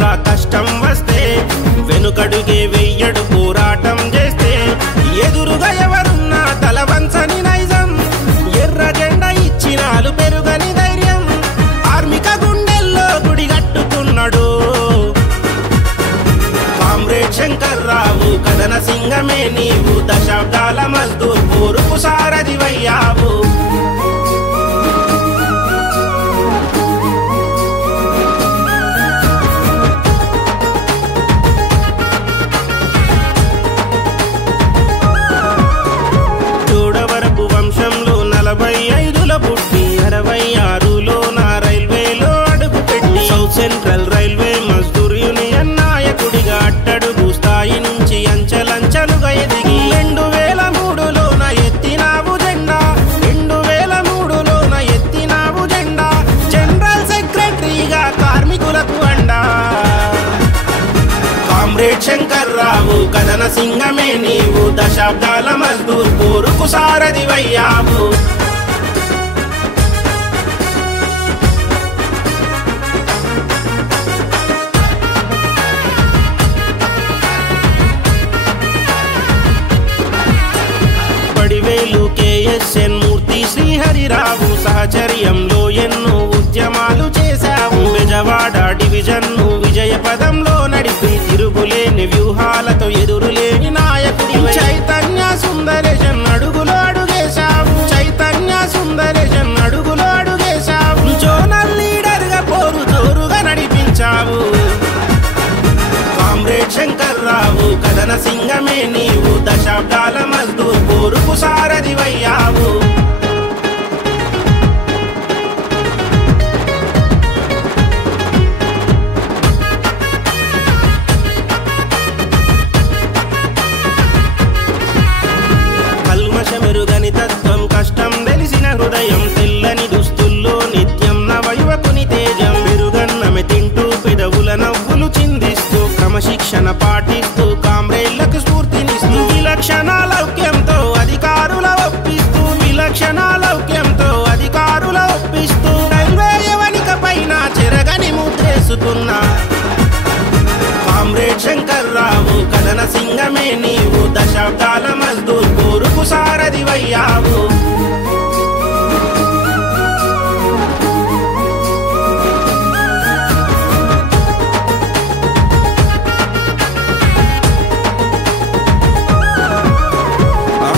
రా కష్టం వస్తే, వెనుకడుగే వెయ్యడు పోరాటం చేస్తే, ఎదురుగా ఎవరున్నా తల వంచని నైజం, ఎర్ర జెండా ఇచ్చినాలు పెరుగని ధైర్యం, కార్మిక గుండెల్లో గుడి కట్టుకున్నాడు కామ్రేడ్ శంకర్రావు. కథన సింగమే నీవు, దశాబ్దాల మజ్దూర్ పోరుకు సారథివయ్యావు. చూడవరపు వంశంలో 45ల పుట్టి 66లో నా రైల్వేలో అడుగు పెట్టి, south central railway Mazdoor union నాయకుడిగా అట్టడుగు స్థాయి నుంచి అంచెలంచెలుగా ఎదిగి 2003లోన ఎత్తినావు జెండా, 2003లోన ఎత్తినావు జెండా, జనరల్ సెక్రటరీగా కార్మికులకు అండా. కామ్రేడ్ శంకర్రావు కథన సింగమే నీవు, దశాబ్దాల మజ్దూర్ పోరుకు సారథివయ్యావు. పడివేలు KSN మూర్తి శ్రీహరిరావు సహచర్యంలో ఎన్నో ఉద్యమాలు చేశావు. బెజవాడ డివిజన్ను విజయ పదంలో నడిపి, తిరుగులేని వ్యూహాలతో ఎదురులేని నాయకుడి, చైతన్య సుందరేశన్ అడుగులో అడుగేశావు, చైతన్య సుందరేశన్ అడుగులో అడుగేశావు. జోనల్ లీడర్ గా పోరు జోరుగా నడిపించావు. కామ్రేడ్ శంకర్రావు కథన సింగమే నీవు, దశాబ్దాల మజ్దూర్ పోరుకు సారథివయ్యావు. కల్మషమెరుగని తత్వం, కష్టం తెలిసిన హృదయం, తెల్లని దుస్తుల్లో నిత్యం నవయువకుని తేజం, పెరుగన్నమె తింటూ పెదవుల నవ్వులు చిందిస్తూ, క్రమశిక్షణ పాటిస్తూ కామ్రేళ్లకు స్ఫూర్తినిస్తూ, విలక్షణ లౌక్యంతో అధికారుల ఒప్పిస్తూ, విలక్షణ లౌక్యంతో అధికారుల ఒప్పిస్తూ, రైల్వే యవనిక పైన చెరగని ముద్రేసుకున్నా కామ్రేడ్ శంకర్రావు కథన సింగమే నీవు, దశాబ్దాల మజ్దూర్ పోరుకు సారథివయ్యావు.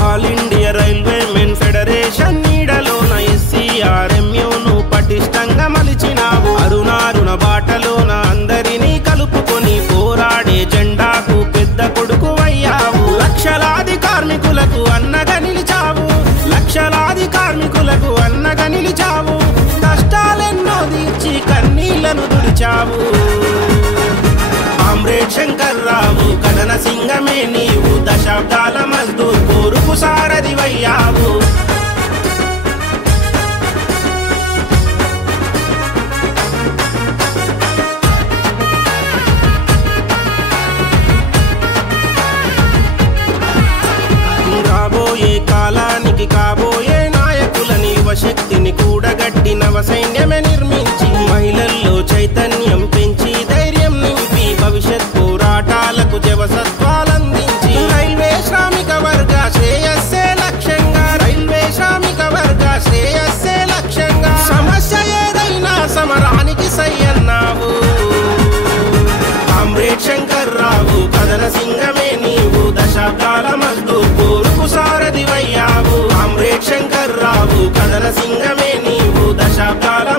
All India railway men federation నీడలోన SCRMUను పటిష్టంగా మలిచినావు. అరుణారుణ బాటలోన అందరినీ కలుపుకొని పోరాడే జెండాకు పెద్ద కొడుకు అయ్యావు. లక్షలాది కార్మికులకు అన్నగా నిలిచావు, లక్షలాది కార్మికులకు అన్నగా నిలిచావు. కష్టాలెన్నో తీర్చి కన్నీళ్లను తుడిచావు. కామ్రేడ్ శంకర్రావు కథన సింగమే నీవు, దశాబ్దాల మజ్దూర్ పోరుకు సారథివయ్యావు. రాబోయే కాలానికి కాబోయే నాయకులని, యువశక్తిని కూడగట్టి నవ సైన్యమే నిర్మించి, మహిళల్లో చైతన్యం పెంచి ధైర్యం నింపి, భవిష్యత్ పోరాటాలకు జవసత్వాలందించి, రైల్వే శ్రామిక వర్గ శ్రేయస్సే లక్ష్యంగా, రైల్వే శ్రామిక వర్గ శ్రేయస్సే లక్ష్యంగా, సమస్య ఏదైనా సమరానికి సై అన్నావు. కామ్రేడ్ శంకర్రావు కథన సింగమే నీవు, దశాబ్దాల మజ్దూర్ పోరుకు సారథివయ్యావు. కామ్రేడ్ శంకర్రావు కథన సింగమే నీవు, దశాబ్దాల